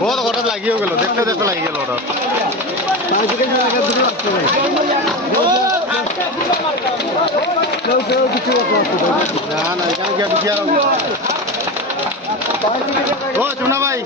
বহুত হঠাৎ লাগিও গেল দেখতে দেখতে লাগি গেল হঠাৎ। না না এখানে গিয়ে ও চুনা ভাই।